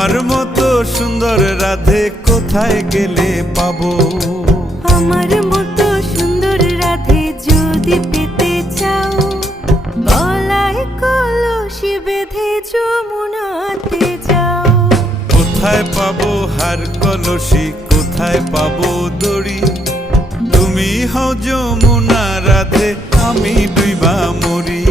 তোমার মতো সুন্দর রাধে কোথায় গেলে পাবো? আমার মতো সুন্দর রাধে যদি পেতে চাও, গলায় কলসি বেঁধে যমুনাতে যাও। কোথায় পাবো হার কলসি, কোথায় পাবো দড়ি? তুমি হও যমুনা রাধে, আমি ডুইবা মরি।